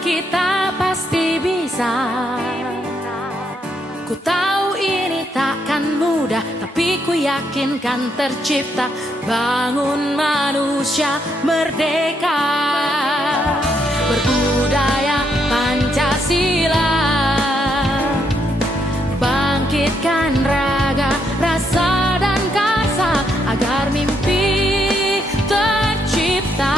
kita pasti bisa. Ku tahu ini takkan mudah, tapi ku yakin kan tercipta. Bangun manusia merdeka, berbudaya Pancasila, bangkitkan raga, rasa dan karsa agar mimpi tercipta.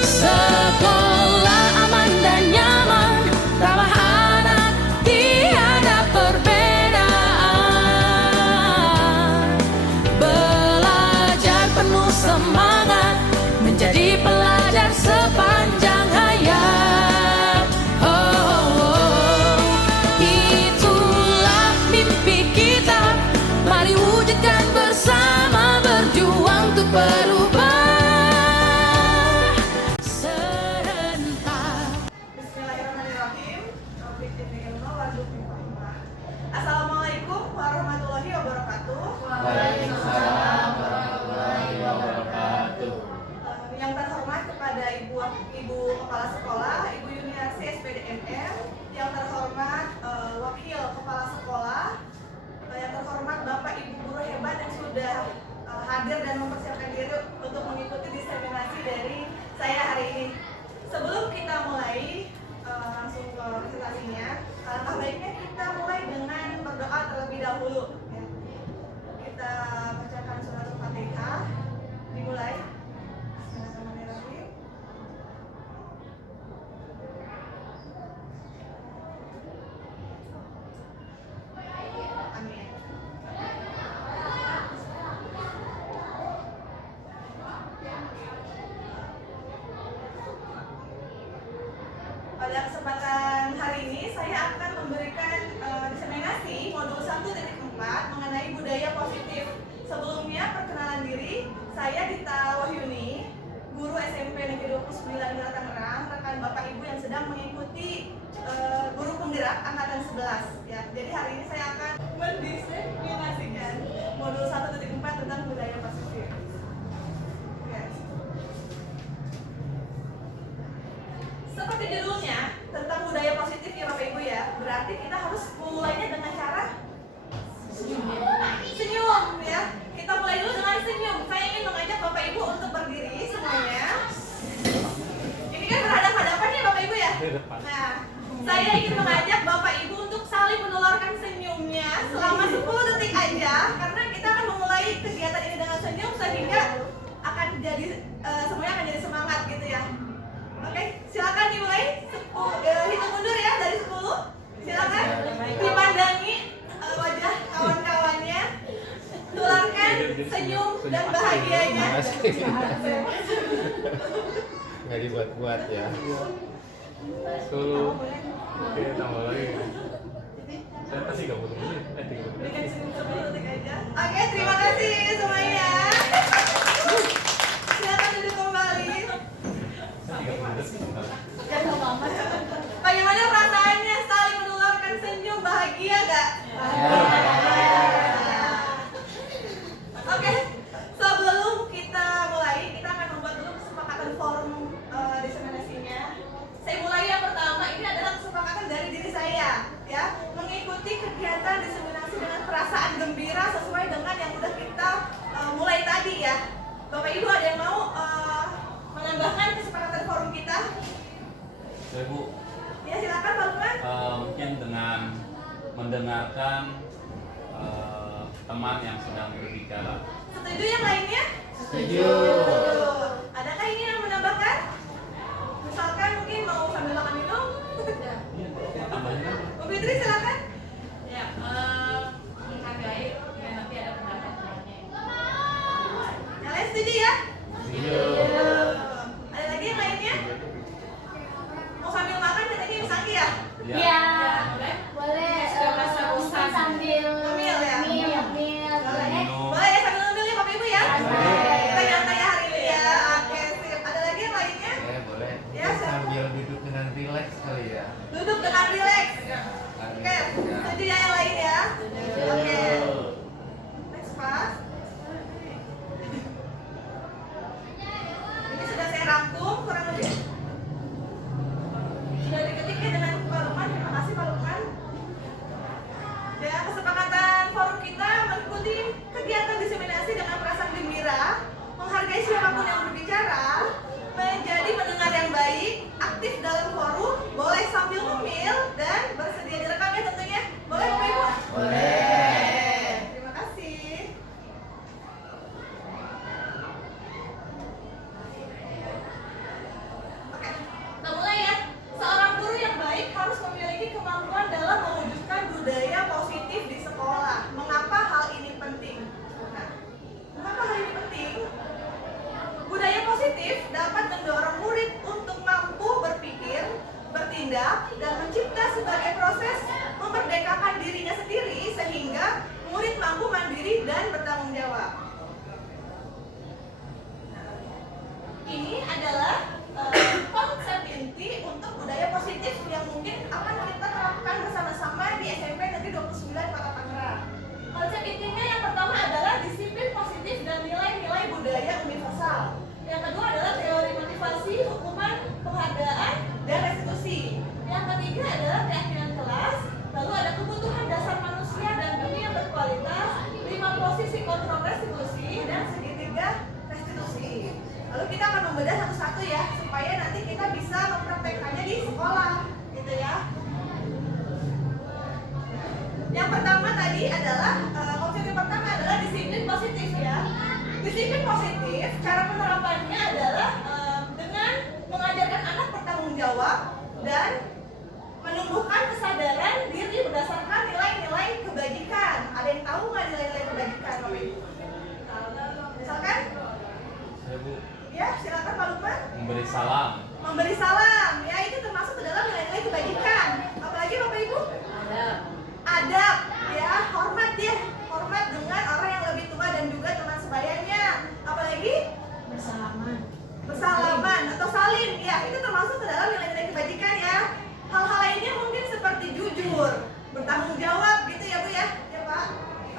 Sekolah aman dan nyaman, ramah anak, tiada perbedaan. Belajar penuh semangat, menjadi pelajar sepanjang hayat. Itulah mimpi kita, mari wujudkan bersama, berjuang untuk berubah. Assalamualaikum warahmatullahi wabarakatuh. Waalaikumsalam warahmatullahi wabarakatuh. Yang terhormat kepada Ibu Kepala Sekolah, Ibu Yuniarsi SPDMM, yang terhormat Wakil Kepala Sekolah, yang terhormat Bapak Ibu guru hebat yang sudah hadir dan mempersiapkan diri untuk mengikuti diseminasi dari saya hari ini. Sebelum kita mulai langsung ke presentasinya, alangkah baiknya kita mulai dengan berdoa terlebih dahulu. Ya. Kita bacakan surat Al-Fatihah. Dimulai. Bismillahirrahmanirrahim. Amin. Pada kesempatan hari ini saya akan memberikan diseminasi modul 1.4 mengenai budaya positif. Sebelumnya perkenalan diri, saya Dita Wahyuni, guru SMP Negeri 29 Kota Tangerang, rekan Bapak Ibu yang sedang mengikuti guru penggerak angkatan 11 ya. Jadi hari ini saya akan mendiseminasikan modul 1.4 tentang budaya positif. Yes. Seperti judulnya tentang budaya positif ya Bapak Ibu ya, berarti kita harus memulainya dengan cara senyum ya. Kita mulai dulu dengan senyum. Saya ingin mengajak Bapak Ibu untuk berdiri semuanya. Ini kan berhadapan-hadapan ya Bapak Ibu ya. Nah, saya ingin mengajak Bapak Ibu untuk saling menularkan senyumnya selama 10 detik aja, karena kita akan memulai kegiatan ini dengan senyum sehingga akan jadi semuanya akan jadi semangat gitu ya. Oke, silakan dimulai. Hitung mundur ya dari 10. Silakan dipandangi wajah kawan-kawannya. Tularkan senyum dan bahagianya. Nggak dibuat-buat ya. 10. Oke, tambah lagi. Saya pasti nggak butuh menit. 30 menit. Berikan senyum 10 detik aja. Oke, terima kasih semuanya. Silakan duduk kembali. Bagaimana perasaannya saling menularkan senyum, bahagia gak? Oke, sebelum kita mulai, kita akan membuat dulu kesepakatan forum diseminasinya. Saya mulai yang pertama, ini adalah kesepakatan dari diri saya ya, mengikuti kegiatan diseminasi dengan perasaan gembira sesuai dengan yang udah kita mulai tadi ya. Bapak Ibu ada yang mau menambahkan kesepakatan forum kita? Bu, Ya silakan Pak Lukman. mungkin dengan mendengarkan teman yang sedang berbicara. Setuju yang lainnya? Setuju. Adakah ini yang menambahkan? Misalkan mungkin mau sambil makan minum? Tambahin apa? Bu Fitri silakan. Ya, menghargai ya, nanti ada pendapat-pendapatnya. Yang lain setuju ya? Setuju. Ada lagi yang lainnya? Mau sambil makan katanya Misaki ya? Ya, Boleh sudah masa bosan. sambil Ngemil ya? ngemil. Boleh. Minum. Boleh ya sambil ngemil ya Bapak Ibu ya? Boleh. Kita nyantai hari ini ya. Oke, sip. Ada lagi yang lainnya? Boleh. Ya, siap. Sambil duduk dengan rileks kali ya. Duduk dengan rileks. Oke, setuju ya yang lain ya? Oke. Next pas. Ini sudah saya rangkum. dan mencipta sebagai proses memerdekakan dirinya sendiri sehingga murid mampu mandiri dan bertanggung jawab. Ini adalah konsep inti untuk budaya positif yang mungkin akan kita terapkan bersama-sama di SMP Negeri 29 Kota Tangerang. Konsep intinya yang pertama adalah disiplin positif dan nilai-nilai budaya universal. Yang kedua adalah teori motivasi, hukuman, penghargaan, dan restitusi. Yang ketiga adalah keyakinan kelas. Lalu ada kebutuhan dasar manusia dan dunia yang berkualitas, 5 posisi kontrol restitusi, dan segitiga restitusi. Lalu kita akan membedah satu-satu ya, supaya nanti kita bisa mempraktekkannya di sekolah, gitu ya. Yang pertama tadi adalah konsep yang pertama adalah disiplin positif ya. Disiplin positif, cara penerapannya adalah dengan mengajarkan anak bertanggung jawab dan menumbuhkan kesadaran diri berdasarkan nilai-nilai kebajikan. Ada yang tahu nggak nilai-nilai kebajikan, Bapak Ibu? Misalkan? Saya Bu, Ya, silakan Pak Lukman. memberi salam. Memberi salam, ya itu termasuk ke dalam nilai-nilai kebajikan. Apalagi Bapak Ibu? Adab, ya hormat ya, hormat dengan orang yang lebih tua dan juga teman sebayanya. Apalagi? Bersalaman atau salim, ya itu termasuk ke dalam nilai-nilai kebajikan ya. Hal-hal lainnya mungkin seperti jujur, bertanggung jawab gitu ya Bu ya, ya Pak.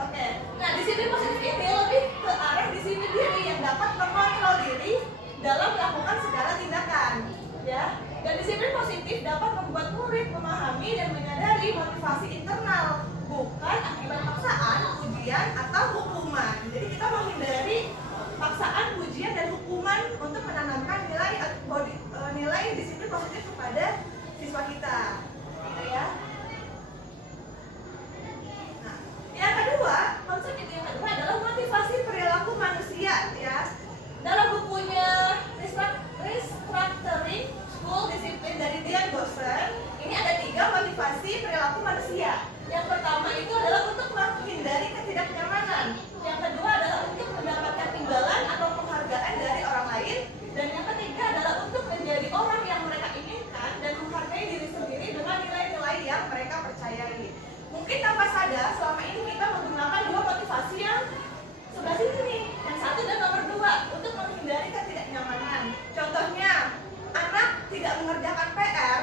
Oke. Nah disiplin positif ini lebih ke arah disiplin diri yang dapat mengontrol diri dalam melakukan segala tindakan, ya. Dan disiplin positif dapat membuat murid memahami dan menyadari motivasi internal, bukan akibat paksaan, ujian, atau hukuman. Jadi kita menghindari paksaan, ujian, dan hukuman untuk menanamkan nilai disiplin positif kepada siswa kita, gitu ya. Nah, yang kedua, konsep itu yang kedua adalah motivasi perilaku manusia, ya. Dalam bukunya Restructuring School Discipline dari Dian Boston, ini ada 3 motivasi perilaku manusia. Yang pertama itu adalah untuk menghindari ketidaknyamanan. Yang kedua adalah untuk mendapatkan imbalan atau penghargaan dari orang lain. Dan yang ketiga adalah untuk menjadi orang yang mereka inginkan dan menghargai diri sendiri dengan nilai-nilai yang mereka percayai. Mungkin tanpa sadar selama ini kita menggunakan 2 motivasi yang sebelah sini nih, yang 1 dan nomor 2 untuk menghindari ketidaknyamanan. Contohnya, anak tidak mengerjakan PR.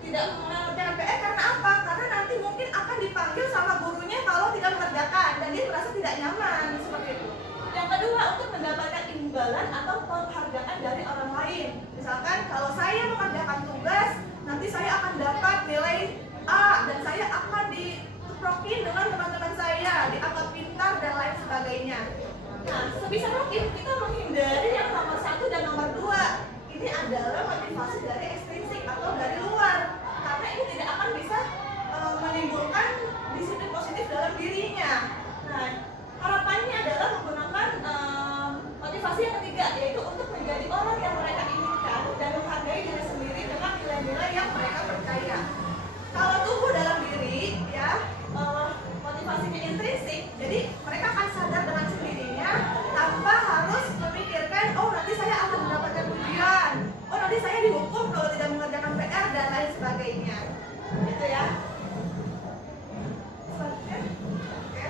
Tidak mengerjakan PR karena apa? Karena nanti mungkin akan dipanggil sama gurunya kalau tidak mengerjakan dan dia merasa tidak nyaman seperti itu. Yang kedua, untuk mendapatkan imbalan atau penghargaan dari orang lain. Misalkan kalau saya mengerjakan tugas, nanti saya akan dapat nilai A dan saya akan diprokin dengan teman-teman saya, dianggap pintar dan lain sebagainya. Nah, sebisa mungkin kita menghindari yang nomor 1 dan nomor 2. Ini adalah motivasi dari ekstrinsik atau dari luar, karena ini tidak akan bisa menimbulkan disiplin positif dalam dirinya. Nah, harapannya adalah menggunakan motivasi yang ketiga, yaitu untuk menjadi orang yang mereka inginkan dan menghargai diri sendiri dengan nilai-nilai yang mereka percaya. Kalau tumbuh dalam diri, ya motivasinya intrinsik, jadi mereka akan sadar dengan sendirinya tanpa harus memikirkan, oh nanti saya akan mendapatkan ujian, oh nanti saya dihukum kalau tidak mengerjakan PR dan lain sebagainya, gitu ya. Selanjutnya, oke.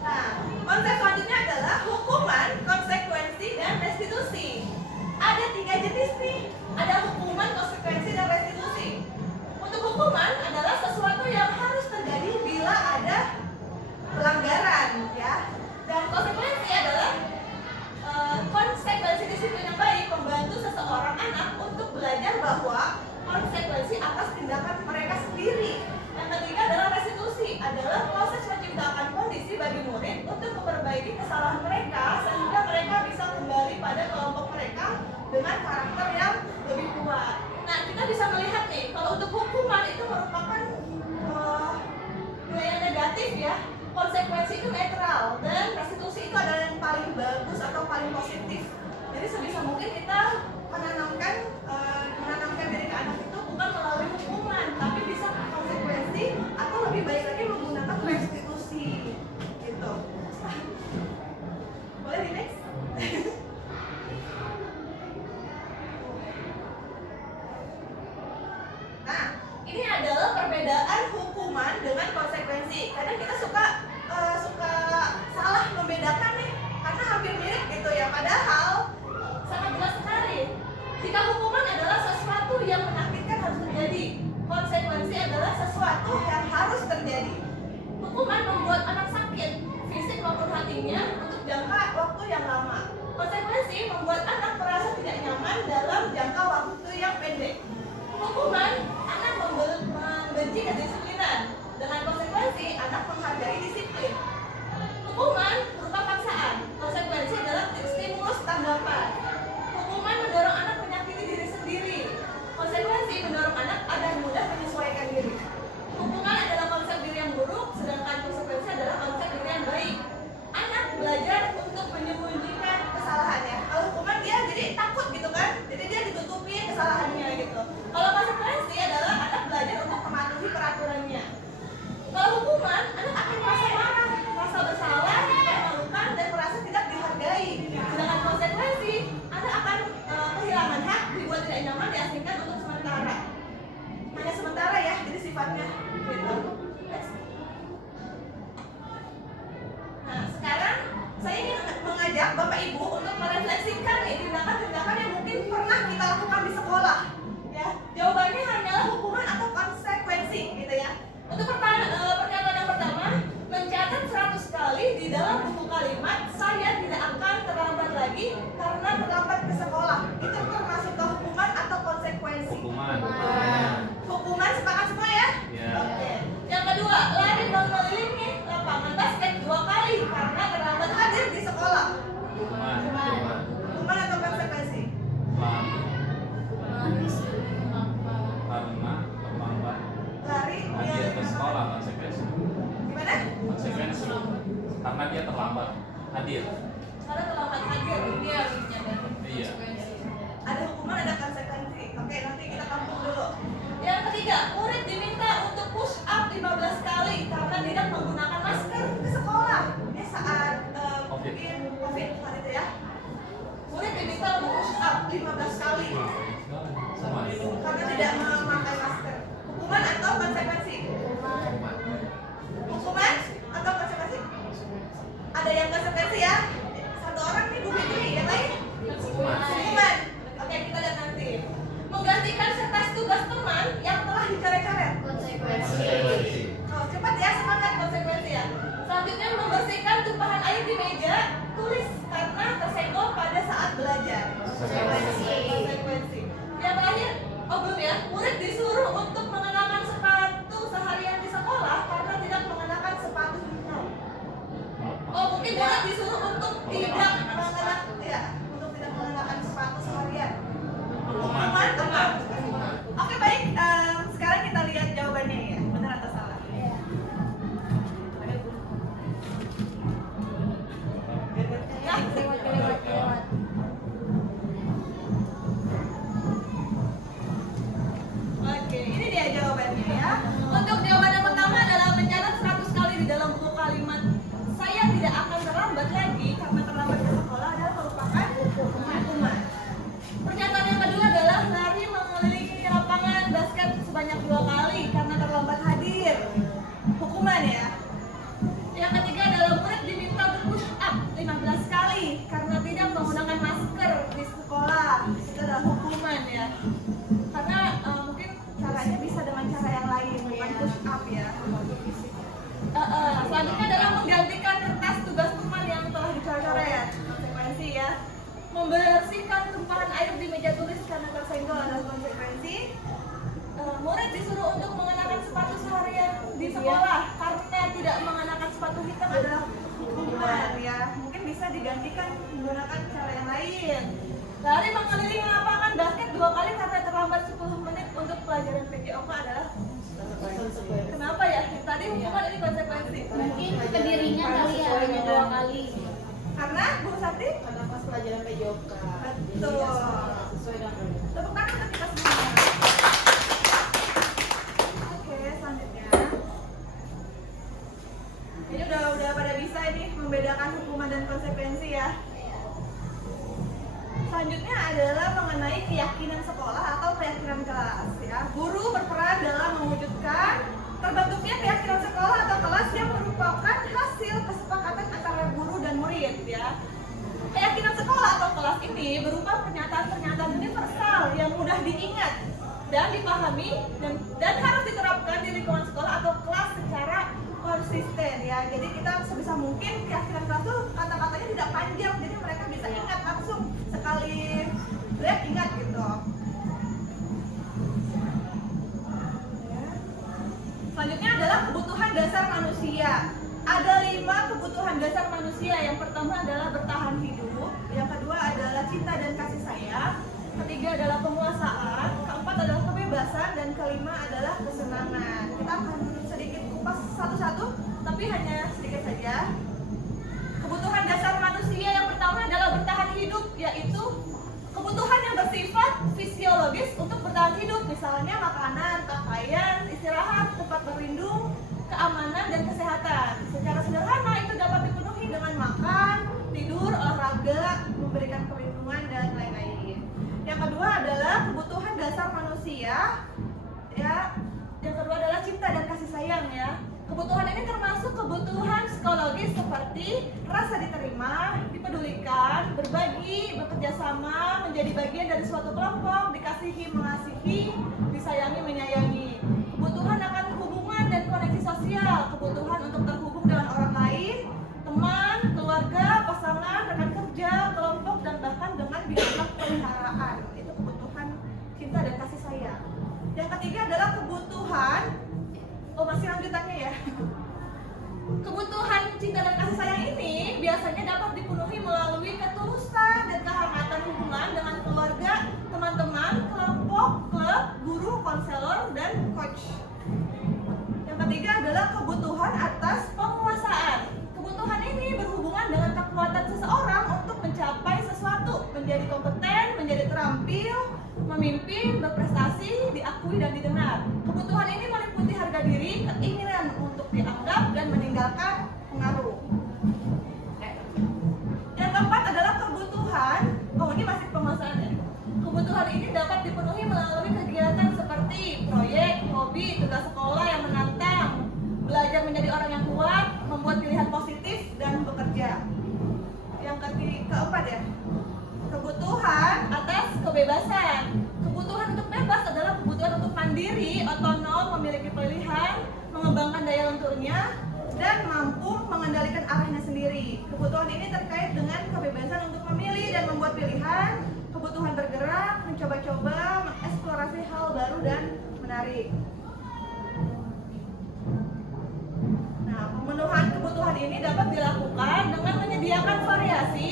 Nah, konsep selanjutnya adalah hukuman, konsekuensi, dan restitusi. Ada 3 jenis nih, ada hukuman, konsekuensi, dan restitusi. Untuk hukuman adalah sesuatu yang harus terjadi bila ada pelanggaran, ya. Dan konsekuensi adalah konsekuensi disiplin yang baik membantu seseorang anak untuk belajar bahwa konsekuensi atas tindakan mereka sendiri. Yang ketiga adalah restitusi, adalah proses menciptakan kondisi bagi murid untuk memperbaiki kesalahan mereka sehingga mereka bisa kembali pada kelompok mereka dengan karakter yang lebih kuat. Nah, kita bisa melihat nih, kalau untuk hukuman itu merupakan nilai yang negatif ya. Konsekuensi itu netral dan restitusi itu adalah yang paling bagus atau paling positif. Jadi sebisa mungkin kita menanamkan diri ke anak itu bukan melalui hukuman, tapi bisa konsekuensi atau lebih baik lagi menggunakan restitusi, gitu. Boleh di next? perbedaan hukuman dengan konsekuensi. Kadang kita suka salah membedakan nih, karena hampir mirip gitu ya. Padahal sangat jelas sekali. Jika hukuman adalah sesuatu yang menyakitkan harus terjadi, konsekuensi adalah sesuatu yang harus terjadi. Hukuman membuat anak sakit, fisik maupun hatinya untuk jangka waktu yang lama. Konsekuensi membuat anak merasa tidak nyaman dalam jangka waktu yang pendek. Hukuman, anak membenci kedisiplinan. Dengan konsekuensi, anak menghargai disiplin. Hukuman berupa paksaan. Konsekuensi adalah stimulus tanggapan. Hukuman mendorong anak menyakiti diri sendiri. Konsekuensi mendorong anak agar mudah menyesuaikan diri. Hukuman adalah konsep diri yang buruk, sedangkan konsekuensi adalah konsep diri yang baik. Anak belajar untuk menyembunyikan kesalahannya. Kalau hukuman dia jadi takut gitu kan, jadi dia ditutupi kesalahannya gitu. Kalau konsekuensi adalah anak belajar untuk mematuhi peraturannya. Kalau hukuman, anak akan merasa marah, merasa bersalah, dipermalukan, dan merasa tidak dihargai. Sedangkan konsekuensi, anak akan kehilangan hak, dibuat tidak nyaman, diasingkan untuk sementara. Hanya sementara ya, jadi sifatnya gitu. Nah, sekarang saya ingin mengajak Bapak Ibu untuk merefleksikan nih tindakan-tindakan yang mungkin pernah kita lakukan di sekolah. Ya, jawabannya hanyalah hukuman atau konsekuensi, gitu ya. Untuk pernyataan yang pertama, mencatat 100 kali di dalam buku kalimat saya tidak akan terlambat lagi karena terlambat ke sekolah. Itu termasuk ke hukuman atau konsekuensi? Hukuman. Hukuman, sepakat semua ya? Ya. Oke. Yang kedua, lari dan mengelilingi lapangan basket 2 kali karena terlambat hadir di sekolah. Hukuman. Hukuman atau konsekuensi? Karena terlambat Lari hadir ke sekolah, konsekuensi. Gimana? Konsekuensi. Karena dia terlambat hadir. Karena terlambat hadir. Ini yang menyadari Iya. konsekuensi. Ada hukuman, ada konsekuensi. Oke, nanti kita kampung dulu. Yang ketiga, murid diminta untuk push up 15 kali karena tidak menggunakan masker ke sekolah. Ini saat Covid. mungkin Covid saat itu ya. Murid diminta untuk push up 15 kali Sama. karena tidak memakai masker. Hukuman atau konsekuensi? Hukuman atau konsekuensi? Ada yang konsekuensi ya? Satu orang nih, Bu Fitri, yang lain? Hukuman. Oke, kita lihat nanti. Menggantikan kertas tugas teman yang telah dicoret-coret. Konsekuensi. Oh, cepat ya, semangat, konsekuensi ya. Selanjutnya, membersihkan tumpahan air di meja tulis karena tersenggol pada saat belajar. Konsekuensi. Yang terakhir, oh belum ya, murid disuruh untuk mengenakan sepatu seharian di sekolah karena tidak mengenakan sepatu hitam. Oh, mungkin murid disuruh untuk tidak mengenakan sepatu seharian. Hukuman atau? Oke, baik. Sekarang kita lihat jawabannya ya, benar atau salah? Lewat. Oke, ini dia jawabannya ya. Untuk jawaban yang pertama adalah mencatat 100 kali di dalam buku kalimat saya tidak akan terlambat lagi karena terlambat ke sekolah adalah merupakan hukuman. Pernyataan yang kedua adalah lari mengelilingi lapangan basket sebanyak 2 kali karena terlambat hadir. Hukuman ya. Yang ketiga adalah murid diminta untuk push up 15 kali karena tidak menggunakan masker di sekolah. Itu adalah hukuman ya. Karena mungkin caranya bisa dengan cara yang lain, bukan push up ya. Selanjutnya adalah menggantikan kertas tugas teman yang telah dicoret-coret. Konsekuensi ya. Membersihkan tumpahan air di meja tulis karena tersenggol adalah konsekuensi. Murid disuruh untuk mengenakan sepatu seharian di sekolah karena tidak mengenakan sepatu hitam adalah hukuman ya. Mungkin bisa digantikan menggunakan cara yang lain. Lari mengelilingi lapangan basket 2 kali karena terlambat 10 menit untuk pelajaran PJOK adalah konsekuensi. Kenapa ya? Tadi hukuman, ini konsekuensi. Mungkin ke dirinya kali ya, hanya 2 kali. Karena Bu Sakti? Karena pas pelajaran PJOK. Betul. Sesuai dengan Tepuk tangan untuk kita semua. Oke, selanjutnya. Ini udah pada bisa ini membedakan hukuman dan konsekuensi ya. Selanjutnya adalah mengenai keyakinan sekolah atau keyakinan kelas ya. Guru berperan dalam mewujudkan kelas ini berupa pernyataan-pernyataan universal yang mudah diingat dan dipahami dan harus diterapkan di lingkungan sekolah atau kelas secara konsisten ya. Jadi kita sebisa mungkin di akhiran kelas tuh kata-katanya tidak panjang, jadi mereka bisa ingat langsung sekali lihat ingat gitu. Selanjutnya adalah kebutuhan dasar manusia. Ada 5 kebutuhan dasar manusia. Yang pertama adalah bertahan hidup, yang kedua adalah cinta dan kasih sayang, ketiga adalah penguasaan, keempat adalah kebebasan, dan kelima adalah kesenangan. Kita akan sedikit kupas satu-satu, tapi hanya sedikit saja. Kebutuhan dasar manusia yang pertama adalah bertahan hidup, yaitu kebutuhan yang bersifat fisiologis untuk bertahan hidup, misalnya makanan, pakaian, istirahat, tempat berlindung, keamanan, dan kesehatan. Secara sederhana itu dapat dipenuhi dengan makan, tidur, olahraga, memberikan perlindungan, dan lain-lain. Yang kedua adalah kebutuhan dasar manusia, ya. Yang kedua adalah cinta dan kasih sayang, ya. Kebutuhan ini termasuk kebutuhan psikologis seperti rasa diterima, dipedulikan, berbagi, bekerja sama, menjadi bagian dari suatu kelompok, dikasihi, mengasihi, disayangi, menyayangi. Kebutuhan akan hubungan dan koneksi sosial, kebutuhan untuk terhubung dengan orang lain, teman, keluarga, pasangan, rekan kerja, kelompok, dan bahkan dengan binatang peliharaan. Itu kebutuhan cinta dan kasih sayang. Yang ketiga adalah kebutuhan, masih lanjutannya ya. Kebutuhan cinta dan kasih sayang ini biasanya dapat dipenuhi melalui ketulusan dan kehangatan hubungan dengan keluarga, teman-teman, kelompok, klub, guru, konselor, dan coach. Yang ketiga adalah kebutuhan atas penguasaan. Kebutuhan ini berhubungan dengan kekuatan seseorang untuk mencapai sesuatu, menjadi kompeten, menjadi terampil, memimpin, berprestasi, diakui, dan didengar. Kebutuhan ini meliputi harga diri, keinginan untuk dianggap, dan meninggalkan pengaruh. Yang keempat adalah kebutuhan, ini masih penguasaan ya. Kebutuhan ini dapat dipenuhi melalui kegiatan seperti proyek, hobi, tugas sekolah yang menantang, belajar menjadi orang yang kuat, membuat pilihan positif, dan bekerja. Yang keempat ya, kebutuhan atas kebebasan. Kebutuhan untuk bebas adalah kebutuhan untuk mandiri, otonom, memiliki pilihan, mengembangkan daya lenturnya, dan mampu mengendalikan arahnya sendiri. Kebutuhan ini terkait dengan kebebasan untuk memilih dan membuat pilihan, kebutuhan bergerak, mencoba-coba, mengeksplorasi hal baru dan menarik. Nah, pemenuhan kebutuhan ini dapat dilakukan dengan menyediakan variasi,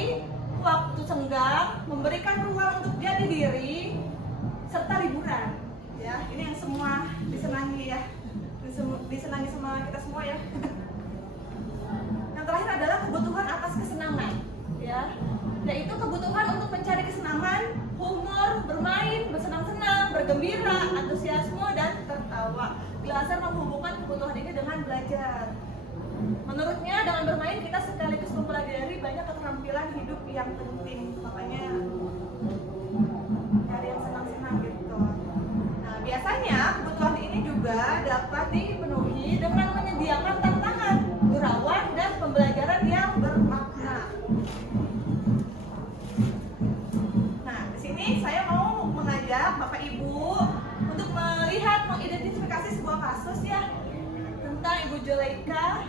waktu senggang, memberikan ruang untuk jadi diri, serta liburan. Ya, ini yang semua disenangi ya, disenangi sama kita semua ya. Yang terakhir adalah kebutuhan atas kesenangan, ya, yaitu kebutuhan untuk mencari kesenangan, humor, bermain, bersenang-senang, bergembira, antusiasme, dan tertawa. Glaser menghubungkan kebutuhan ini dengan belajar. Menurutnya dengan bermain kita sekaligus mempelajari banyak keterampilan hidup yang penting, makanya cari yang senang-senang gitu. Nah, biasanya kebutuhan ini juga dapat dipenuhi dengan menyediakan tantangan, gurauan, dan pembelajaran yang bermakna. Nah, di sini saya mau mengajak Bapak Ibu untuk melihat, mengidentifikasi sebuah kasus ya tentang Ibu Zulaika.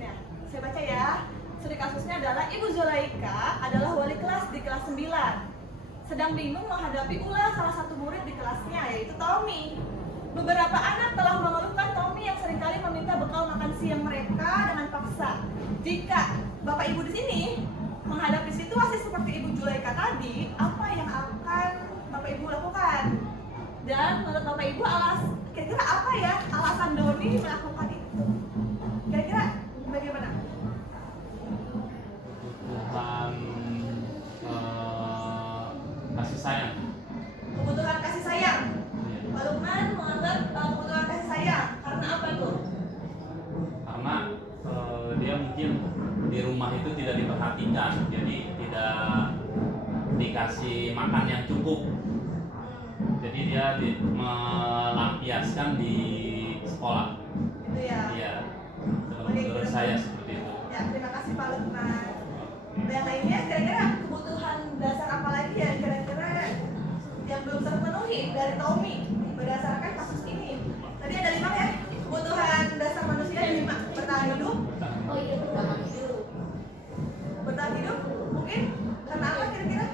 Nah, saya baca ya. Studi kasusnya adalah Ibu Zulaika adalah wali kelas di kelas 9. Sedang bingung menghadapi ulah salah satu murid di kelasnya, yaitu Tommy. Beberapa anak telah mengeluhkan Tommy yang seringkali meminta bekal makan siang mereka dengan paksa. Jika Bapak Ibu di sini menghadapi situasi seperti Ibu Zulaika tadi, apa yang akan Bapak Ibu lakukan? Dan menurut Bapak Ibu kira-kira apa ya alasan Doni melakukan itu? Kira-kira bagaimana? Kebutuhan kasih sayang. Kebutuhan kasih sayang. Pak Lukman menganggap kebutuhan kasih sayang karena apa tuh? Karena dia mungkin di rumah itu tidak diperhatikan, jadi tidak dikasih makan yang cukup. Jadi dia melampiaskan di sekolah. Itu ya. Iya. Menurut saya seperti itu. Ya, terima kasih Pak Lukman. Yang lainnya kira-kira kebutuhan dasar apa lagi ya kira-kira yang belum terpenuhi dari Tommy berdasarkan kasus ini? Tadi ada 5 ya, kebutuhan dasar manusia ada 5. Bertahan hidup, Oh iya, bertahan hidup. bertahan hidup, mungkin karena apa kira-kira?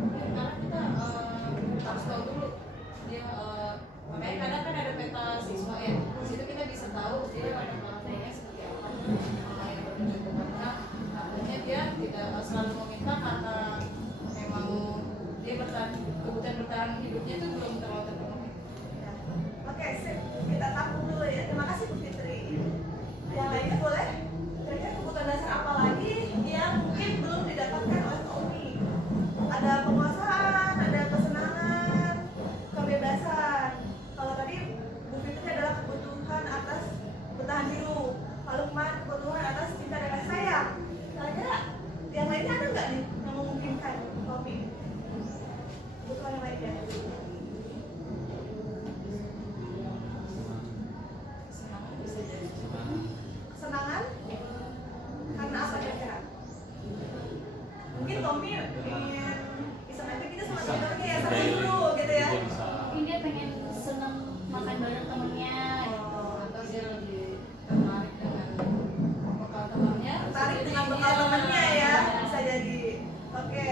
Karena kita harus tahu dulu dia makanya kadang kan ada peta siswa ya, di situ kita bisa tahu dia rantainya seperti apa yang bertujuan karena artinya dia tidak selalu meminta karena memang dia kebutuhan bertahan hidupnya itu belum terlalu terpenuhi. Oke, sip. Kita tampung dulu ya. Terima kasih Bu Fitri. Yang lainnya boleh? Kira-kira kebutuhan dasar apa lagi yang mungkin belum didapatkan oleh Tommy? Ada penguasaan, ada kesenangan, kebebasan. Kalau tadi Bu Fitri adalah kebutuhan atas bertahan hidup. Kalau kemarin kebutuhan atas cinta dan kasih sayang. Kira-kira yang lainnya ada nggak nih yang memungkinkan Tommy? Kebutuhan yang lainnya? Kesenangan bisa jadi Kesenangan? Karena apa kira-kira? Mungkin Tommy ingin iseng aja gitu sama temen-temennya ya, seru dulu gitu ya. Dia bisa Mungkin dia pengen seneng makan bareng temennya. atau dia lebih tertarik dengan bekal temannya. Tertarik dengan bekal temennya ya, bisa jadi. Oke,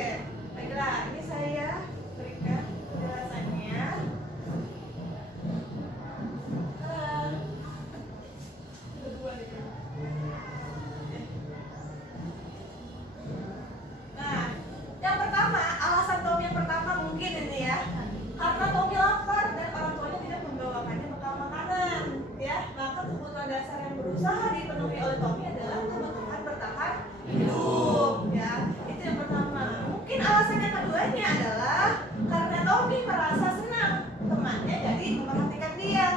baiklah, ini saya berikan penjelasannya. Kedua itu. Nah, yang pertama, alasan Tommy yang pertama mungkin ini ya, karena Tommy lapar dan orang tuanya tidak membawakannya bekal makanan, ya. Maka kebutuhan dasar yang berusaha dipenuhi oleh Tommy adalah kebutuhan bertahan hidup, ya. Itu yang pertama. Mungkin alasan yang keduanya adalah karena Tommy merasa senang temannya jadi memperhatikan dia.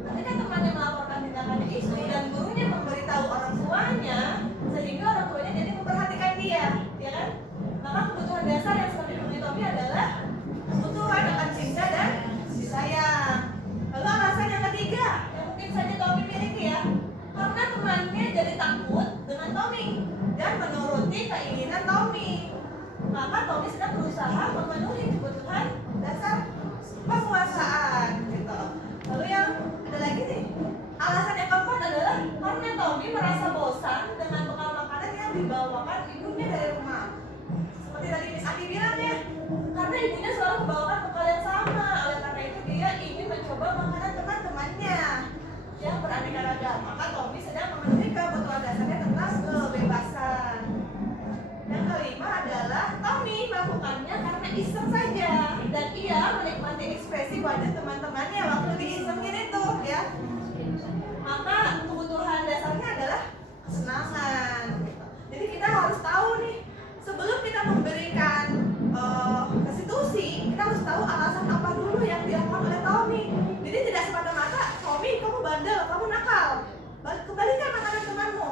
Ketika temannya melaporkan tindakannya itu dan gurunya memberitahu orang tuanya, sehingga orang tuanya jadi memperhatikan dia, ya kan? Maka kebutuhan dasar yang seperti dipenuhi Tommy adalah kebutuhan akan cinta dan kasih sayang. Lalu alasan yang ketiga yang mungkin saja Tommy miliki ya, karena temannya jadi takut dengan Tommy dan menuruti keinginan Tommy. Maka Tommy sedang berusaha memenuhi kebutuhan dasar penguasaan gitu. Lalu yang ada lagi nih, alasan yang keempat adalah karena Tommy merasa bosan dengan bekal makanan yang dibawakan ibunya dari rumah. Seperti tadi Miss Andi bilang ya, karena ibunya selalu membawakan bekal yang sama. Oleh karena itu dia ingin mencoba makanan teman-temannya yang beraneka ragam. Maka Tommy sedang memenuhi kebutuhan dasarnya tentang kebebasan. Yang kelima adalah Tommy melakukannya karena iseng saja dan ia menikmati ekspresi wajah teman-temannya waktu diisengin itu, ya. Maka kebutuhan dasarnya adalah kesenangan. Jadi kita harus tahu nih, sebelum kita memberikan restitusi, kita harus tahu alasan apa dulu yang dilakukan oleh Tommy. Jadi tidak semata-mata Tommy kamu bandel, kamu nakal, kembalikan makanan temanmu,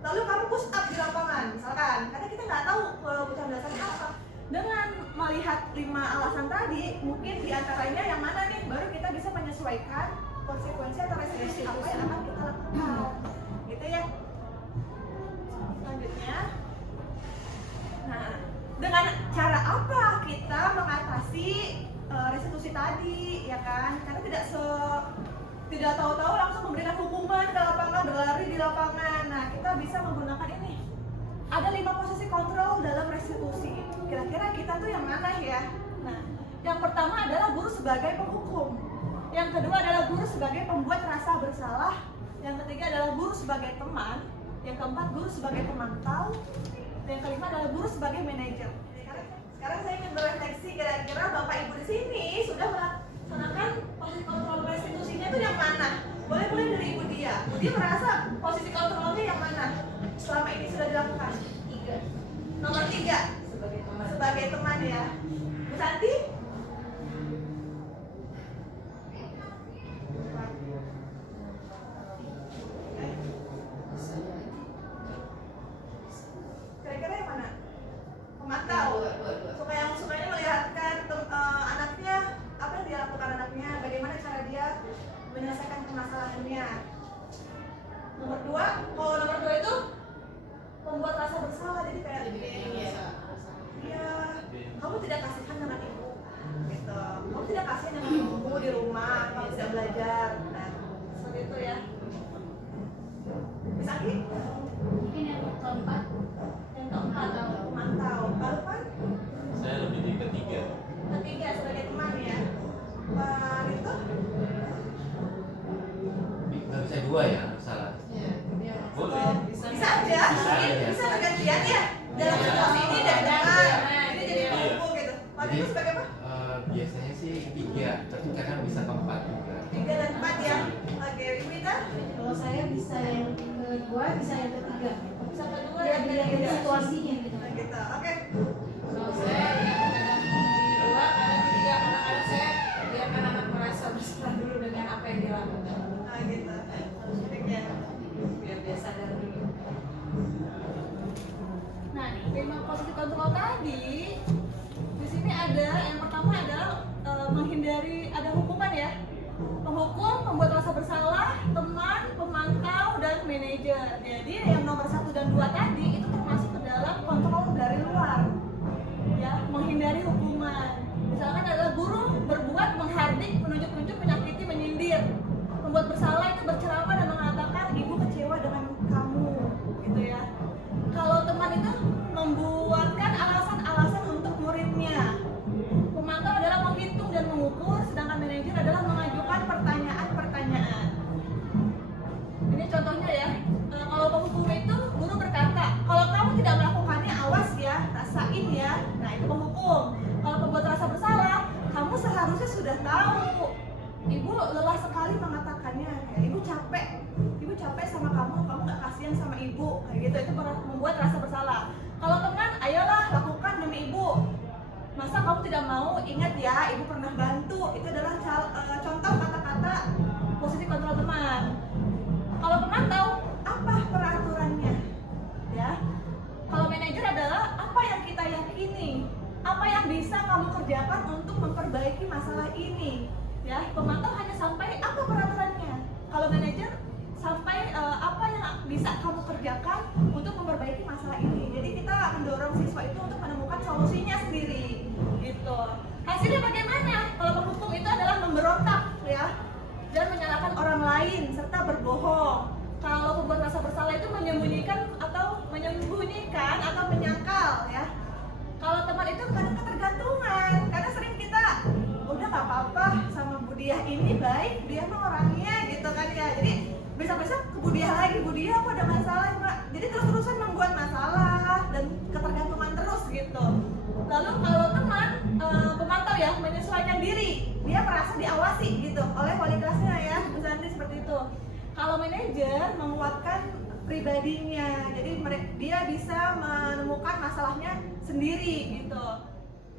lalu kamu push up di lapangan misalkan, karena kita nggak tahu kebutuhan dasarnya apa. Dengan melihat 5 alasan tadi, mungkin diantaranya yang mana nih, baru kita bisa menyesuaikan konsekuensi atau restitusi apa yang akan kita lakukan, gitu ya. Selanjutnya, nah, dengan cara apa kita mengatasi restitusi tadi, ya kan? Karena tidak tahu-tahu langsung memberikan hukuman ke lapangan, berlari di lapangan. Nah, kita bisa menggunakan ini. Ada 5 posisi kontrol dalam restitusi. Kira-kira kita tuh yang mana ya? Nah, yang pertama adalah guru sebagai penghukum. Yang kedua adalah guru sebagai pembuat rasa bersalah. Yang ketiga adalah guru sebagai teman. Yang keempat guru sebagai pemantau. Dan yang kelima adalah guru sebagai manajer. Sekarang saya ingin berefleksi, kira-kira Bapak Ibu di sini sudah melaksanakan posisi kontrol restitusinya itu yang mana? Boleh mulai dari Ibu Dia. Ibu Dia merasa posisi kontrolnya yang mana selama ini sudah dilakukan? 3. Nomor 3 sebagai teman ya. Bu Santi? Kira-kira yang mana? Pemantau. Sukanya melihatkan anaknya, apa yang dia lakukan anaknya, bagaimana cara dia menyelesaikan permasalahannya. Nomor 2, kalau nomor 2 itu membuat rasa bersalah, jadi kayak ya kamu tidak kasihan dengan ibu, gitu. Kamu tidak kasihan dengan ibu di rumah, kamu tidak belajar. Nah, seperti itu ya. Bisa lagi? Mungkin yang keempat. Yang keempat, mantau. Baru kan? Saya lebih di ketiga. Ketiga sebagai teman ya. Pak itu Nggak bisa dua ya, salah. Iya, dia Boleh. bisa aja, Bisa mungkin aja. bisa bergantian ya. Dalam Iya. situasi ini dari depan, Iya. ini jadi Iya. kumpul gitu. Pak itu sebagai apa? Biasanya sih tiga, tapi kadang bisa keempat juga. 3 dan 4 ya. Oke, Ibu Ita? Kalau saya bisa yang kedua, bisa yang ketiga. Bisa kedua Ya, dan biar ketiga. situasinya gitu. Nah, gitu. Oke. Kalau saya ya kadang di dua, kadang di tiga, kadang-kadang saya biarkan anak merasa bersalah dulu dengan apa yang dia lakukan. Nah, gitu. Oke. Biar dia sadar dulu. Nah, tema positif kontrol tadi di sini ada yang pertama adalah menghindari ada hukuman ya. Penghukum, pembuat rasa bersalah, teman, pemantau, dan manajer. Jadi yang nomor 1 dan 2 tadi itu termasuk ke dalam kontrol dari luar. Ya, menghindari hukuman. Misalkan adalah guru berbuat menghardik, menunjuk-nunjuk, menyakiti, menyindir. Pembuat bersalah itu berceramah dan mengatakan ibu kecewa dengan kamu, gitu ya. Kalau teman itu membuatkan alasan-alasan untuk muridnya. Pemantau adalah menghitung dan mengukur, sedangkan manajer adalah mengajukan pertanyaan-pertanyaan. Ini contohnya ya. Kalau penghukum itu guru berkata, kalau kamu tidak melakukannya awas ya, rasain ya. Nah itu penghukum. Kalau pembuat rasa bersalah, kamu seharusnya sudah tahu. Ibu lelah sekali mengatakannya. Ya, ibu capek sama kamu nggak kasihan sama ibu, kayak gitu. Itu membuat rasa bersalah. Kalau teman, ayolah lakukan demi ibu. Masa kamu tidak mau? Ingat ya, ibu pernah bantu. Itu adalah contoh kata-kata posisi kontrol teman. Kalau pemantau, apa peraturannya? Ya. Kalau manajer adalah apa yang kita yakini, apa yang bisa kamu kerjakan untuk memperbaiki masalah ini. Ya, pemantau hanya sampai apa peraturannya. Kalau manajer sampai apa yang bisa kamu kerjakan untuk memperbaiki masalah ini. Jadi kita mendorong siswa itu untuk menemukan solusinya sendiri, gitu. Hasilnya bagaimana? Kalau penghukum itu adalah memberontak, ya, dan menyalahkan orang lain serta berbohong. Kalau pembuat rasa bersalah itu menyembunyikan atau menyangkal, ya. Kalau teman itu kadang ketergantungan, karena sering kita udah nggak apa-apa sama Budiah ini baik, dia mah orangnya gitu kan ya. Jadi besok-besok ke Budiah lagi, Budiah aku ada masalah Mbak. Jadi terus-terusan membuat masalah dan ketergantungan terus gitu. Lalu kalau teman pemantau ya menyesuaikan diri, dia merasa diawasi gitu oleh wali kelasnya ya, misalnya seperti itu. Kalau manajer menguatkan pribadinya, jadi dia bisa menemukan masalahnya sendiri gitu.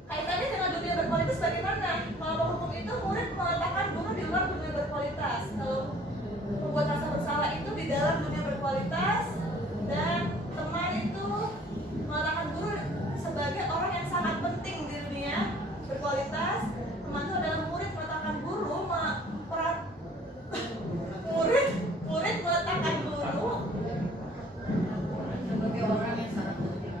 Kaitannya dengan dunia berkualitas bagaimana? Kalau penghukum itu murid mengatakan guru di luar dunia berkualitas. Kalau pembuat rasa bersalah itu di dalam dunia berkualitas, dan teman itu mengatakan guru sebagai orang yang sangat penting di dunia berkualitas. Teman itu adalah murid mengatakan guru murid meletakkan guru Sebagai orang yang sangat penting.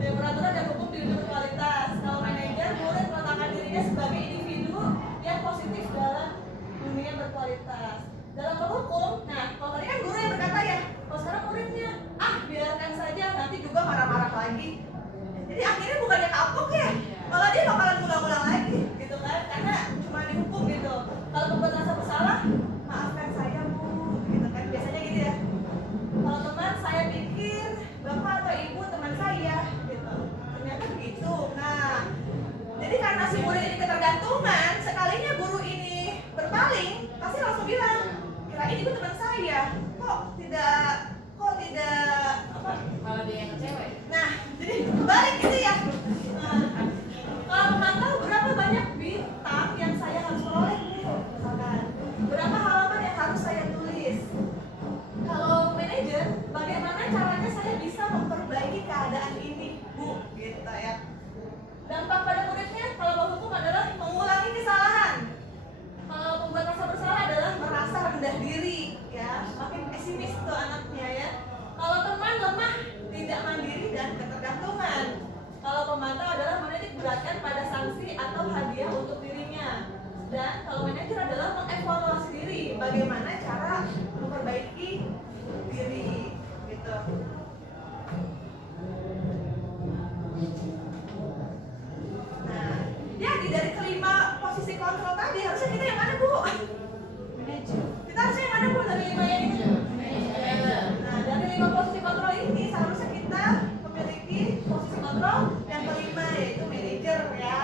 ya, peraturan dan hukum di dunia berkualitas. Kalau manajer, murid meletakkan dirinya sebagai individu yang positif dalam dunia berkualitas. Dalam berhukum, nah kalau tadi kan guru yang berkata ya, kalau sekarang muridnya, biarkan saja, nanti juga marah-marah lagi. Jadi akhirnya bukannya kapok ya, malah dia bakalan ngulang-ngulang lagi, gitu kan? Karena cuma dihukum gitu. Kalau pembuat rasa bersalah, maafkan saya bu, gitu kan? Biasanya gitu ya. Kalau teman, saya pikir bapak atau ibu teman saya, gitu. Ternyata begitu. Nah, jadi karena si murid ini ketergantungan Dan kalau manajer adalah mengevaluasi diri, bagaimana cara memperbaiki diri gitu. Nah, jadi dari kelima posisi kontrol tadi harusnya kita yang mana, Bu? Kita harusnya yang mana, Bu, dari lima ini? Nah, dari 5 posisi kontrol ini seharusnya kita memiliki posisi kontrol yang kelima, yaitu manajer ya.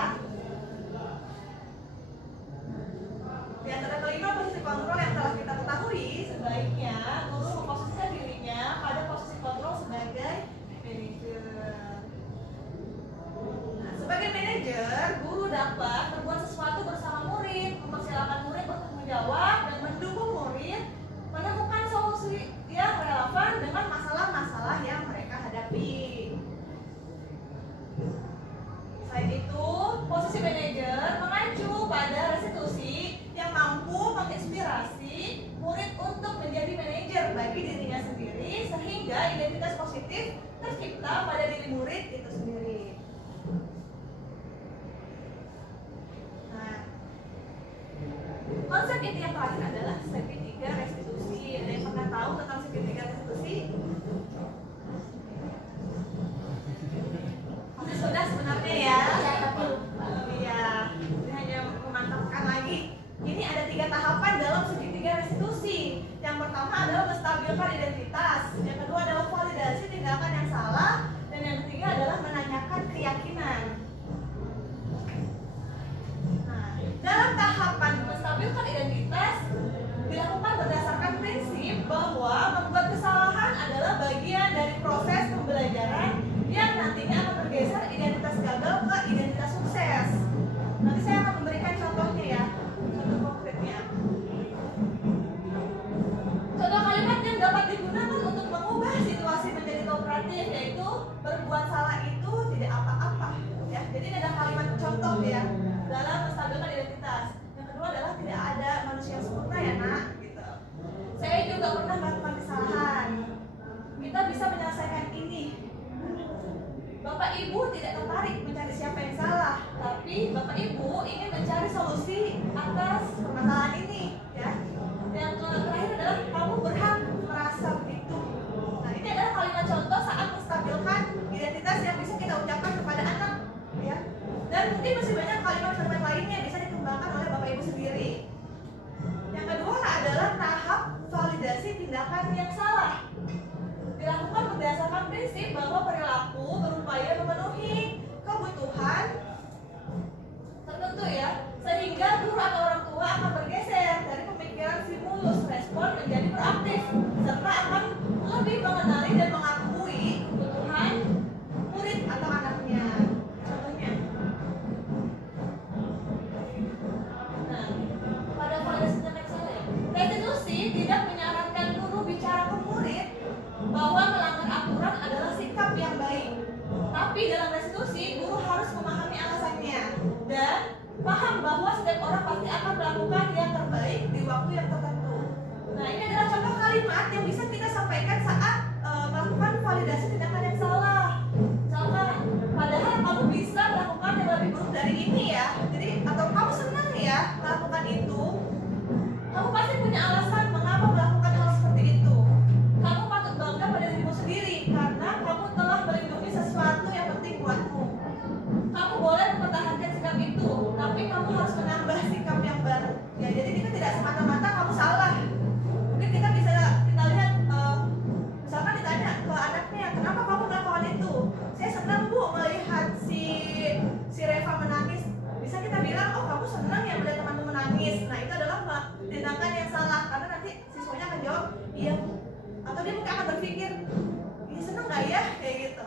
Di antara kelima posisi kontrol yang telah kita ketahui, sebaiknya guru memposisikan dirinya pada posisi kontrol sebagai manajer. Nah, sebagai manajer, guru dapat berbuat sesuatu bersama murid, mempersilahkan murid bertanggung jawab dan mendukung murid menemukan solusi yang relevan dengan masalah-masalah yang mereka hadapi. Selain itu, posisi manajer mengacu pada restitusi yang mampu menginspirasi murid untuk menjadi manajer bagi dirinya sendiri, sehingga identitas positif tercipta pada diri murid itu sendiri. Nah, konsep inti yang terakhir adalah segitiga restitusi. Ada yang pernah tahu tentang segitiga restitusi? Pasti sudah sebenarnya ya. Iya, ini hanya memantapkan lagi. Ini ada 3 tahapan dalam segitiga restitusi. Yang pertama adalah menstabilkan identitas. Yang kedua adalah validasi tindakan yang salah. Dan yang ketiga adalah menanyakan keyakinan. Nah, dalam tahapan menstabilkan identitas dilakukan berdasarkan prinsip bahwa membuat kesalahan adalah bagian dari proses pembelajaran yang nantinya akan bergeser identitas gagal ke identitas sukses. Nanti saya akan memberikan contohnya ya, contoh konkretnya. Contoh kalimat yang dapat digunakan untuk mengubah situasi menjadi kooperatif, yaitu berbuat salah itu tidak apa-apa. Ya, jadi ini ada kalimat contoh ya dalam menstabilkan identitas. Yang kedua adalah tidak ada manusia yang sempurna ya nak, gitu. Saya juga pernah melakukan kesalahan. Kita bisa menyelesaikan ini. Bapak Ibu tidak tertarik mencari siapa yang salah, tapi Bapak Ibu ingin mencari solusi atas permasalahan ini, ya. Yang terakhir adalah kamu berhak merasa begitu. Nah, ini adalah kalimat contoh saat menstabilkan identitas yang bisa kita ucapkan kepada anak, ya. Dan mungkin masih banyak kalimat-kalimat lainnya yang bisa dikembangkan oleh Bapak Ibu sendiri. Yang kedua adalah tahap validasi tindakan yang salah. Dilakukan berdasarkan prinsip bahwa perilaku berupaya memenuhi kebutuhan tertentu ya, sehingga guru atau orang tua akan bergeser dari pemikiran stimulus respon menjadi proaktif, serta akan lebih mengenali dan mengakui kebutuhan murid atau anaknya. Contohnya, nah, pada validasi tindakan salah ya, restitusi tidak menyarankan guru bicara ke murid bahwa melanggar aturan adalah sikap yang baik. Tapi dalam restitusi, guru harus memahami alasannya dan paham bahwa setiap orang pasti akan melakukan yang terbaik di waktu yang tertentu. Nah, ini adalah contoh kalimat yang bisa kita sampaikan saat melakukan validasi tindakan yang salah. Misalkan, padahal kamu bisa melakukan yang lebih buruk dari ini ya. Jadi, atau kamu senang ya melakukan itu. Kamu pasti punya alasan mengapa melakukan hal seperti itu. Kamu patut bangga pada dirimu sendiri karena kamu telah melindungi sesuatu yang penting buatmu. Kamu boleh mempertahankan sikap itu, tapi kamu harus menambah sikap yang baru. Ya, jadi kita tidak semata-mata kamu salah. Mungkin kita bisa lihat, misalkan ditanya ke anaknya, kenapa kamu melakukan itu? Saya senang Bu melihat si Reva menangis. Bisa kita bilang, oh kamu senang ya melihat temanmu menangis. Nah, itu adalah tindakan yang salah karena nanti siswanya akan jawab, iya Bu. Atau dia mungkin akan berpikir, ini seneng gak ya? Kayak gitu.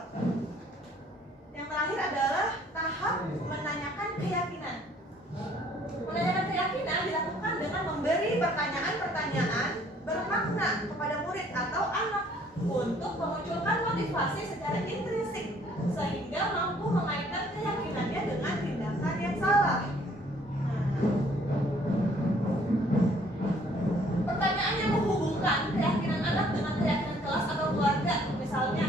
Yang terakhir adalah tahap menanyakan keyakinan. Menanyakan keyakinan dilakukan dengan memberi pertanyaan-pertanyaan bermakna kepada murid atau anak untuk memunculkan motivasi secara intrinsik sehingga mampu mengaitkan keyakinannya dengan tindakan yang salah. Pertanyaan yang menghubungkan keyakinan anak dengan keyakinan kelas atau keluarga, misalnya,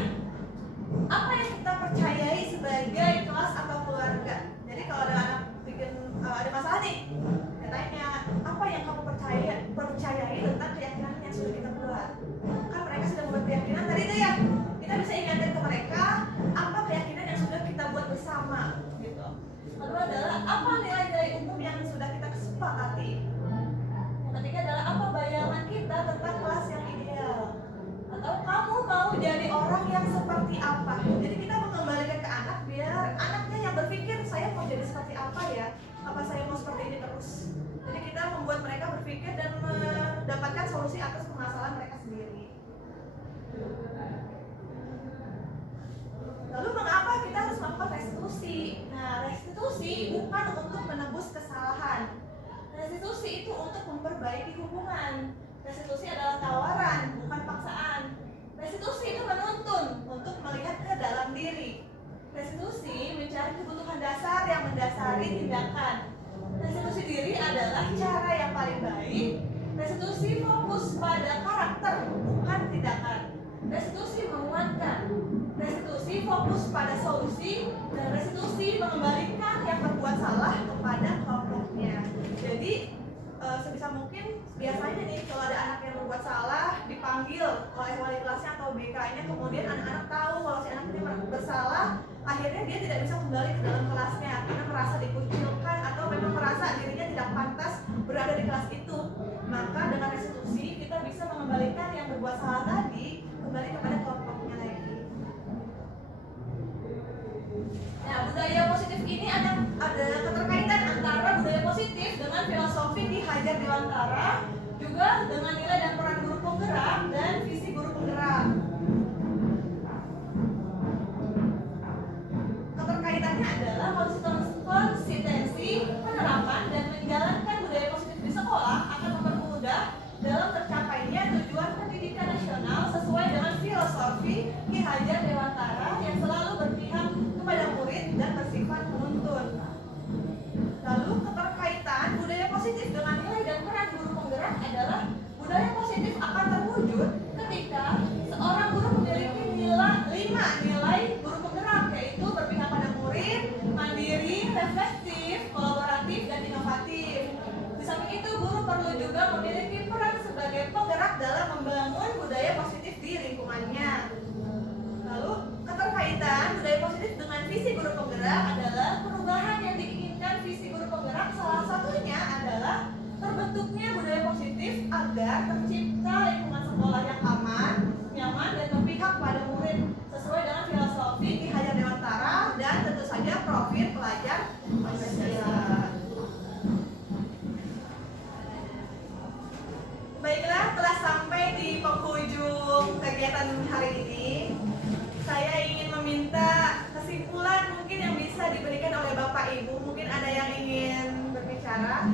apa yang kita percayai sebagai kelas atau keluarga? Jadi kalau ada anak bikin ada masalah nih, katanya memperbaiki hubungan. Restitusi adalah tawaran, bukan paksaan. Restitusi itu menuntun untuk melihat ke dalam diri. Restitusi mencari kebutuhan dasar yang mendasari tindakan. Restitusi diri adalah cara yang paling baik. Restitusi fokus pada karakter, bukan tindakan. Restitusi menguatkan. Restitusi fokus pada solusi. Dan restitusi mengembalikan yang berbuat salah kepada kelompoknya. Jadi sebisa mungkin biasanya nih kalau ada anak yang berbuat salah dipanggil oleh wali kelasnya atau BK-nya, kemudian anak-anak tahu kalau si anak ini bersalah, akhirnya dia tidak bisa kembali ke dalam kelasnya karena merasa dikucilkan atau memang merasa dirinya tidak pantas berada di kelas itu. Maka dengan restitusi kita bisa mengembalikan yang berbuat salah tadi kembali kepada kelompoknya lagi. Nah, budaya positif ini ada keterkaitan antara budaya positif dengan filosofi Ki Hajar Dewantara, juga dengan nilai dan peran guru penggerak dan visi guru penggerak. Keterkaitannya adalah konsistensi penerapan dan menjalankan budaya positif di sekolah akan mempermudah dalam tercapainya tujuan pendidikan nasional sesuai dengan filosofi Ki Hajar Dewantara yang selalu berpihak kepada murid dan bersifat menuntun. Lalu keterkaitan budaya positif dengan nilai dan peran guru penggerak adalah budaya positif akan terwujud ketika seorang guru memiliki 5 nilai guru penggerak, yaitu berpihak pada murid, mandiri, reflektif, kolaboratif, dan inovatif. Di samping itu, guru perlu juga memiliki peran sebagai penggerak dalam membangun budaya positif di lingkungannya. Lalu keterkaitan budaya positif dengan visi guru penggerak adalah perubahan yang diinginkan visi guru penggerak. Salah satunya adalah terbentuknya budaya positif agar tercipta lingkungan sekolah yang aman, nyaman, dan berpihak pada murid sesuai dengan filosofi Ki Hajar Dewantara dan tentu saja profil pelajar Pancasila. Baiklah, telah sampai di penghujung kegiatan hari ini. Saya ingin meminta kesimpulan mungkin yang bisa diberikan oleh Bapak Ibu. Mungkin ada yang ingin berbicara.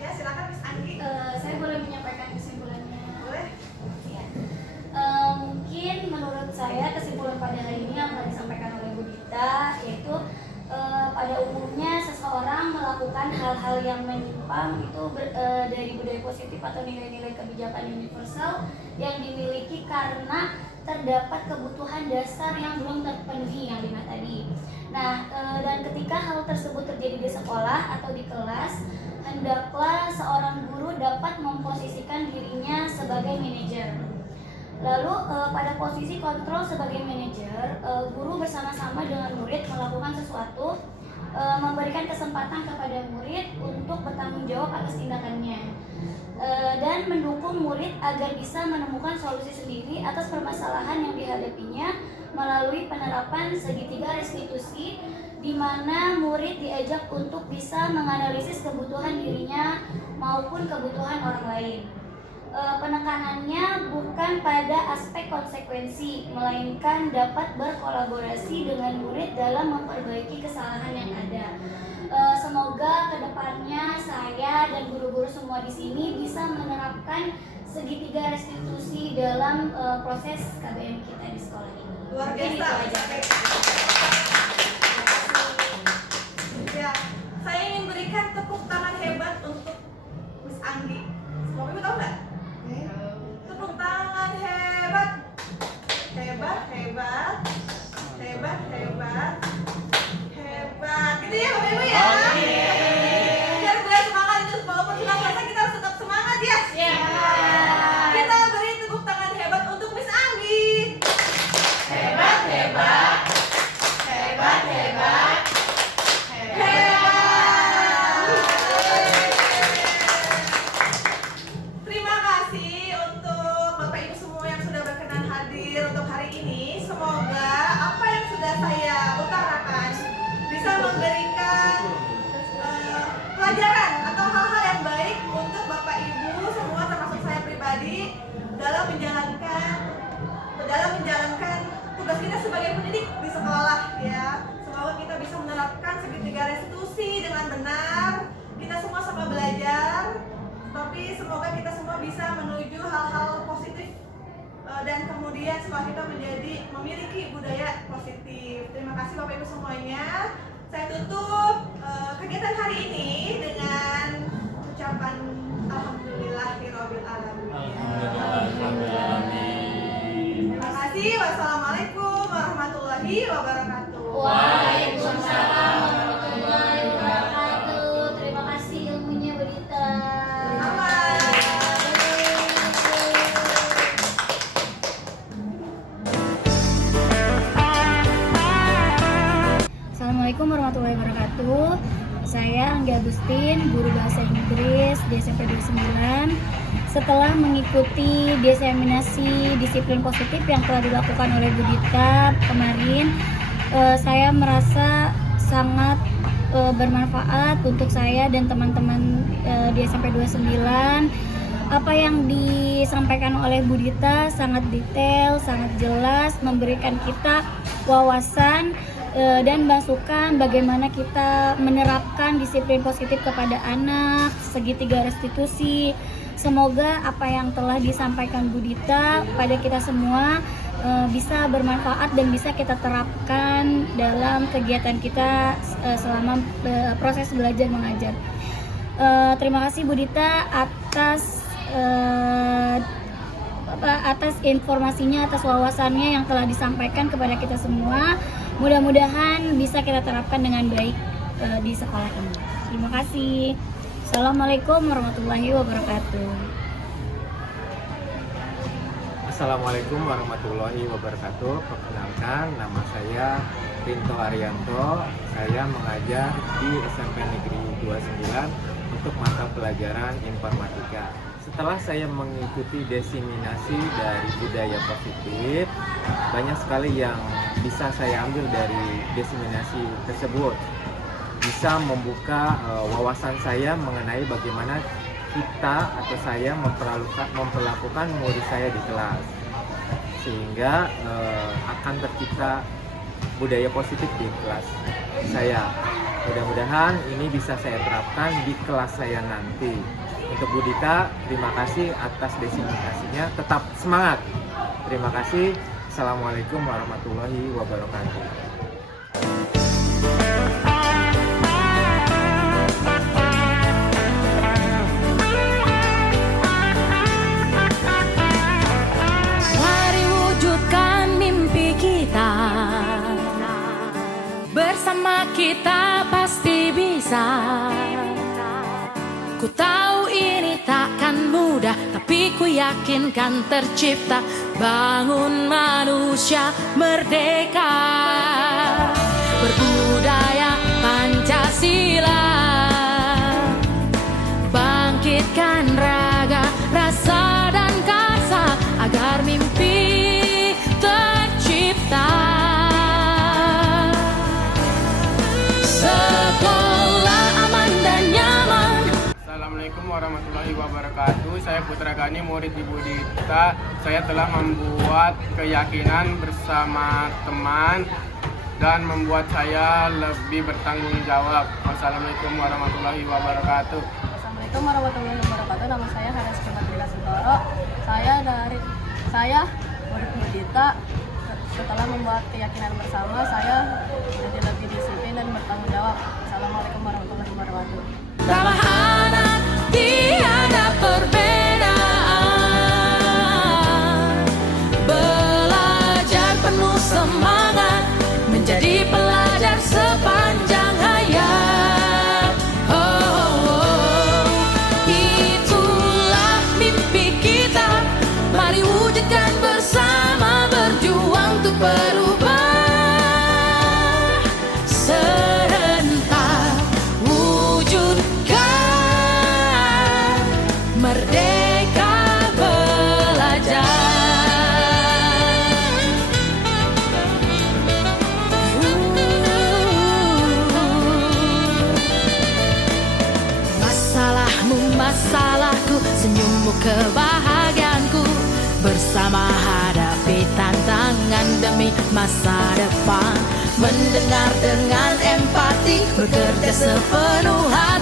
Ya, silakan Miss Anggi. Saya boleh menyampaikan kesimpulannya. Boleh. Ya. Mungkin menurut saya kesimpulan pada hari ini yang telah disampaikan oleh Bu Dita, yaitu pada umumnya seseorang melakukan hal-hal yang menyimpang itu dari budaya positif atau nilai-nilai kebijakan universal yang dimiliki karena terdapat kebutuhan dasar yang belum terpenuhi yang 5 tadi. Nah, dan ketika hal tersebut terjadi di sekolah atau di kelas, hendaklah seorang guru dapat memposisikan dirinya sebagai manajer. Lalu pada posisi kontrol sebagai manajer, guru bersama-sama dengan murid melakukan sesuatu, memberikan kesempatan kepada murid untuk bertanggung jawab atas tindakannya, dan mendukung murid agar bisa menemukan solusi sendiri atas permasalahan yang dihadapinya melalui penerapan segitiga restitusi, di mana murid diajak untuk bisa menganalisis kebutuhan dirinya maupun kebutuhan orang lain. Penekanannya bukan pada aspek konsekuensi, melainkan dapat berkolaborasi dengan murid dalam memperbaiki kesalahan yang ada. Semoga kedepannya saya dan guru-guru semua di sini bisa menerapkan segitiga restitusi dalam proses KBM kita di sekolah ini. Luar biasa. Ya, saya ingin berikan tepuk tangan hebat untuk Miss Anggi. Bapak Ibu tahu nggak? Tepuk tangan hebat, hebat, hebat, hebat, hebat, hebat. Gitu ya Bapak Ibu ya. Biar biar semangat itu, walaupun sudah selesai kita harus tetap semangat ya. Kita beri tepuk tangan hebat untuk Miss Anggi. Hebat, hebat, hebat, hebat, Terima kasih untuk Bapak Ibu semua yang sudah berkenan hadir untuk hari ini. Semoga apa yang sudah saya utarakan bisa memberikan pelajaran atau hal-hal yang baik untuk Bapak Ibu semua, termasuk saya pribadi, dalam menjalankan tugas kita sebagai pendidik di sekolah ya. Semoga kita bisa menerapkan segitiga restitusi dengan benar. Kita semua sama belajar. bisa menuju hal-hal positif dan kemudian setelah kita memiliki budaya positif. Terima kasih Bapak Ibu semuanya. Saya tutup kegiatan hari ini dengan ucapan Alhamdulillahirabbil alamin. Terima kasih. Wassalamualaikum warahmatullahi wabarakatuh. Waalaikumsalam warahmatullahi wabarakatuh. Terima kasih ilmunya Bu Dita. Assalamualaikum warahmatullahi wabarakatuh. Saya Anggi Agustin, guru bahasa Inggris di SMP 29. Setelah mengikuti diseminasi disiplin positif yang telah dilakukan oleh Bu Dita kemarin, saya merasa sangat bermanfaat untuk saya dan teman-teman di SMP 29. Apa yang disampaikan oleh Bu Dita sangat detail, sangat jelas, memberikan kita wawasan dan masukan bagaimana kita menerapkan disiplin positif kepada anak, segitiga restitusi. Semoga apa yang telah disampaikan Bu Dita pada kita semua bisa bermanfaat dan bisa kita terapkan dalam kegiatan kita selama proses belajar mengajar. Terima kasih Bu Dita atas informasinya, atas wawasannya yang telah disampaikan kepada kita semua. Mudah-mudahan bisa kita terapkan dengan baik di sekolah ini. Terima kasih. Assalamualaikum warahmatullahi wabarakatuh. Assalamualaikum warahmatullahi wabarakatuh. Perkenalkan, nama saya Rinto Arianto. Saya mengajar di SMP Negeri 29 untuk mata pelajaran informatika. Setelah saya mengikuti diseminasi dari budaya positif, banyak sekali yang bisa saya ambil dari diseminasi tersebut. Bisa membuka wawasan saya mengenai bagaimana kita atau saya memperlakukan murid saya di kelas, sehingga akan tercipta budaya positif di kelas saya. Mudah-mudahan ini bisa saya terapkan di kelas saya nanti. Untuk Bu Dita, terima kasih atas diseminasinya. Tetap semangat. Terima kasih. Assalamualaikum warahmatullahi wabarakatuh. Mari wujudkan mimpi kita. Bersama kita pasti bisa. Ku tahu ini takkan mudah, tapi ku yakin kan tercipta. Bangun manusia merdeka, berbudaya Pancasila. Bangkitkan raga, rasa dan karsa agar mimpi tercipta. Sekolah aman dan nyaman. Assalamualaikum warahmatullahi wabarakatuh. Saya Putra Gani, murid Ibu Dita. Saya telah membuat keyakinan bersama teman dan membuat saya lebih bertanggung jawab. Wassalamualaikum warahmatullahi wabarakatuh. Assalamualaikum warahmatullahi wabarakatuh. Nama saya Haras Kematila Sutoro. Saya murid Bu Dita. Setelah membuat keyakinan bersama, saya jadi lebih disiplin dan bertanggung jawab. Assalamualaikum warahmatullahi wabarakatuh. Ramah anak tiada perbedaan. Belajar penuh semangat, menjadi pelajar sepanjang hayat. Itulah mimpi kita. Mari wujudkan bersama, berjuang untuk berubah. Serentak wujudkan merdeka belajar. Masalahmu masalahku, senyummu kebahagiaanku. Bersama hadapi tantangan demi masa depan. Mendengar dengan empati, bekerja sepenuh hati.